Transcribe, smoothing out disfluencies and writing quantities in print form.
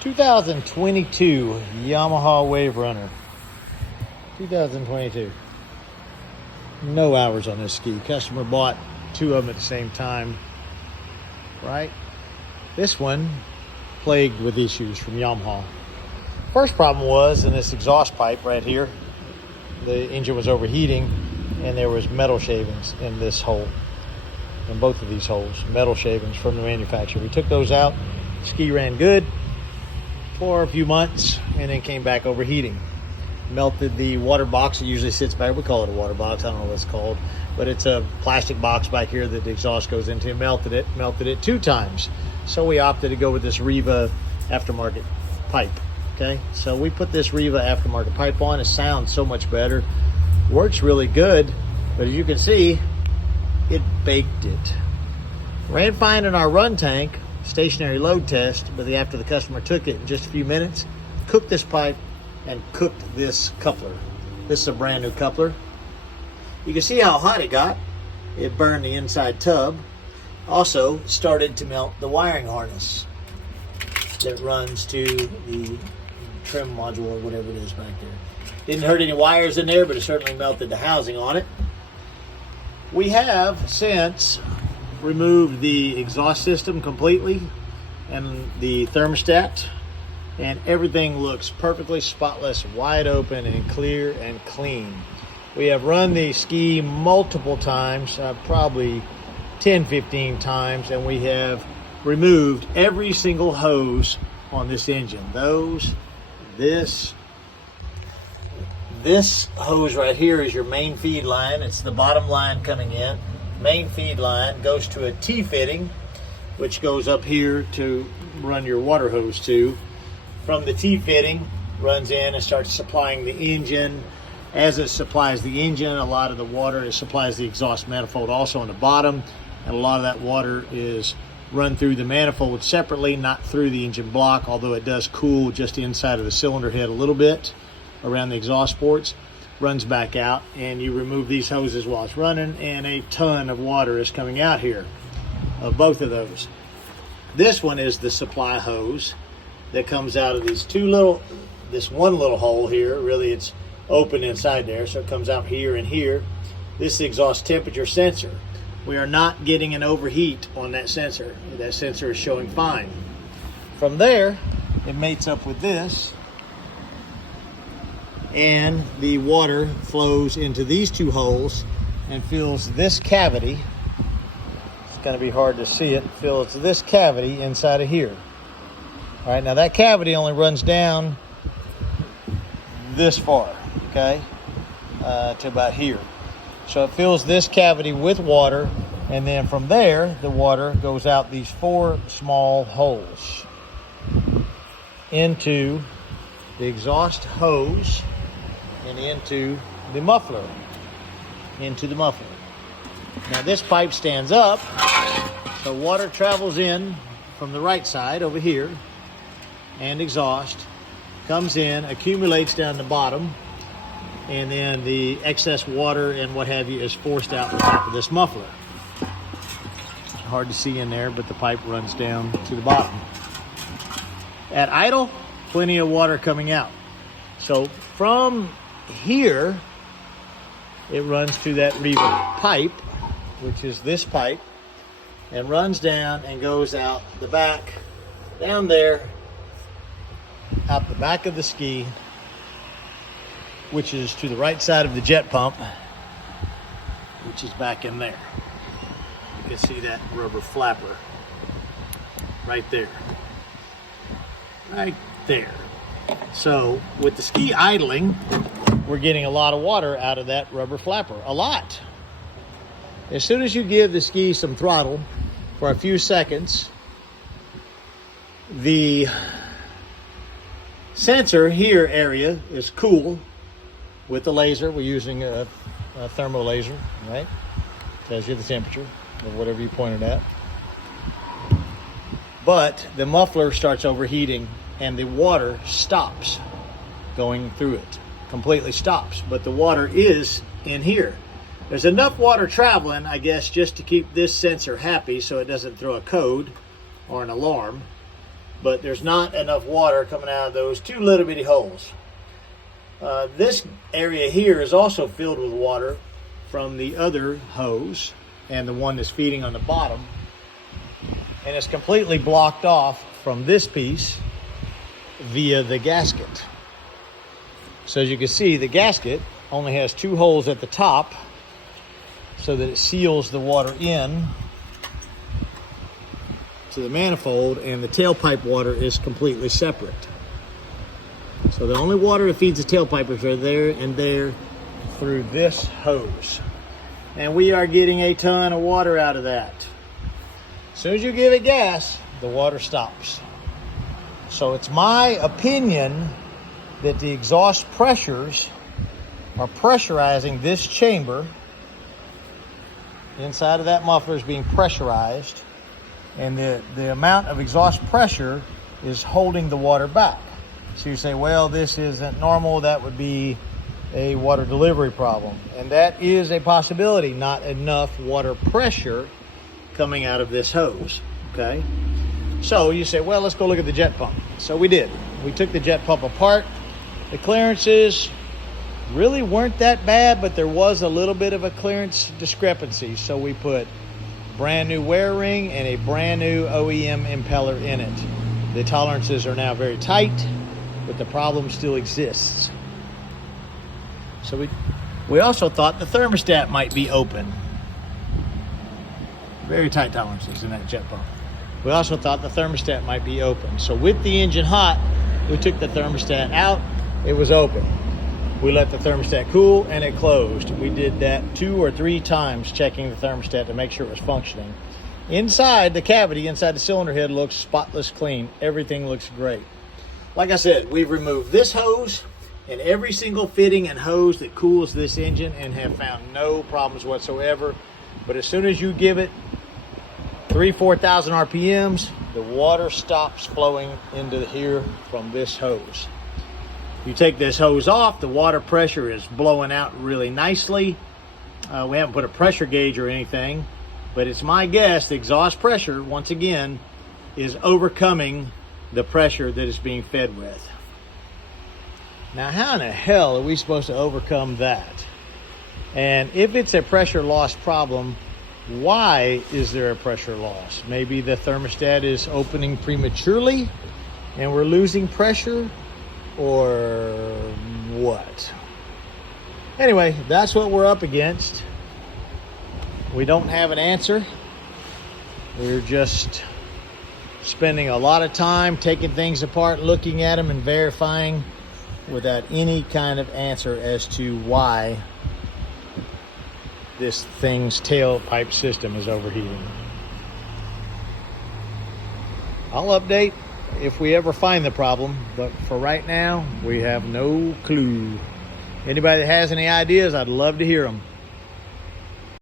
2022 Yamaha Waverunner. 2022. No hours on this ski. Customer bought two of them at the same time, right? This one plagued with issues from Yamaha. First problem was in this exhaust pipe right here. The engine was overheating and there was metal shavings in this hole, in both of these holes, metal shavings from the manufacturer. We took those out. Ski ran good for a few months and then came back overheating. Melted the water box. It usually sits back. We call it a water box. I don't know what it's called, but it's a plastic box back here that the exhaust goes into. Melted it 2 times. So we opted to go with this Riva aftermarket pipe. Okay, so we put this Riva aftermarket pipe on. It sounds so much better. Works really good, but as you can see, it baked it. Ran fine in our run tank, stationary load test, but after the customer took it in just a few minutes, cooked this pipe and cooked this coupler. This is a brand new coupler. You can see how hot it got. It burned the inside tub. Also started to melt the wiring harness that runs to the trim module or whatever it is back there. Didn't hurt any wires in there, but it certainly melted the housing on it. We have since removed the exhaust system completely and the thermostat, and everything looks perfectly spotless, wide open and clear and clean. We have run the ski multiple times, probably 10-15 times, and we have removed every single hose on this engine. This hose right here is your main feed line. It's the bottom line coming in. Main feed line goes to a T-fitting, which goes up here to run your water hose to. From the T-fitting, runs in and starts supplying the engine. As it supplies the engine, a lot of the water supplies the exhaust manifold also on the bottom, and a lot of that water is run through the manifold separately, not through the engine block, although it does cool just inside of the cylinder head a little bit around the exhaust ports. Runs back out, and you remove these hoses while it's running, and a ton of water is coming out here of both of those. This one is the supply hose that comes out of this one little hole here. Really, it's open inside there, so it comes out here and here. This is the exhaust temperature sensor. We are not getting an overheat on that sensor. That sensor is showing fine. From there, it mates up with this, and the water flows into these 2 holes and fills this cavity. It's going to be hard to see it. Fills this cavity inside of here. All right, now that cavity only runs down this far, okay, to about here. So it fills this cavity with water, and then from there, the water goes out these 4 small holes into the exhaust hose and into the muffler. Now this pipe stands up, so water travels in from the right side over here, and exhaust comes in, accumulates down the bottom, and then the excess water and what have you is forced out the top of this muffler. It's hard to see in there, but the pipe runs down to the bottom. At idle, plenty of water coming out. So from here, it runs to that Riva pipe, which is this pipe, and runs down and goes out the back, down there, out the back of the ski, which is to the right side of the jet pump, which is back in there. You can see that rubber flapper right there. Right there. So with the ski idling, we're getting a lot of water out of that rubber flapper. A lot. As soon as you give the ski some throttle for a few seconds, the sensor here area is cool with the laser. We're using a thermo laser, right? Tells you the temperature of whatever you pointed at. But the muffler starts overheating and the water stops going through it. Completely stops, but the water is in here. There's enough water traveling, I guess, just to keep this sensor happy so it doesn't throw a code or an alarm. but there's not enough water coming out of those two little bitty holes. This area here is also filled with water from the other hose and the one that's feeding on the bottom, and it's completely blocked off from this piece via the gasket. So as you can see, the gasket only has two holes at the top so that it seals the water in to the manifold, and the tailpipe water is completely separate. So the only water that feeds the tailpipers are there and there through this hose. And we are getting a ton of water out of that. As soon as you give it gas, the water stops. So it's my opinion that the exhaust pressures are pressurizing this chamber. Inside of that muffler is being pressurized, and the amount of exhaust pressure is holding the water back. So you say, well, this isn't normal. That would be a water delivery problem. And that is a possibility. Not enough water pressure coming out of this hose, okay? So you say, well, let's go look at the jet pump. So we did. We took the jet pump apart. The clearances really weren't that bad, but there was a little bit of a clearance discrepancy. So we put brand new wear ring and a brand new OEM impeller in it. The tolerances are now very tight, but the problem still exists. So we also thought the thermostat might be open. Very tight tolerances in that jet pump. We also thought the thermostat might be open. So with the engine hot, we took the thermostat out. It was open. We let the thermostat cool and it closed. We did that 2 or 3 times, checking the thermostat to make sure it was functioning. Inside the cavity, inside the cylinder head, looks spotless clean. Everything looks great. Like I said, we've removed this hose and every single fitting and hose that cools this engine and have found no problems whatsoever. But as soon as you give it 3,000-4,000 RPMs, the water stops flowing into here from this hose. You take this hose off, the water pressure is blowing out really nicely. We haven't put a pressure gauge or anything, but it's my guess the exhaust pressure, once again, is overcoming the pressure that it's being fed with. Now, how in the hell are we supposed to overcome that? And if it's a pressure loss problem, why is there a pressure loss? Maybe the thermostat is opening prematurely and we're losing pressure, or what? Anyway, that's what we're up against. We don't have an answer. We're just spending a lot of time taking things apart, looking at them and verifying without any kind of answer as to why this thing's tailpipe system is overheating. I'll update if we ever find the problem, but for right now, we have no clue. Anybody that has any ideas, I'd love to hear them.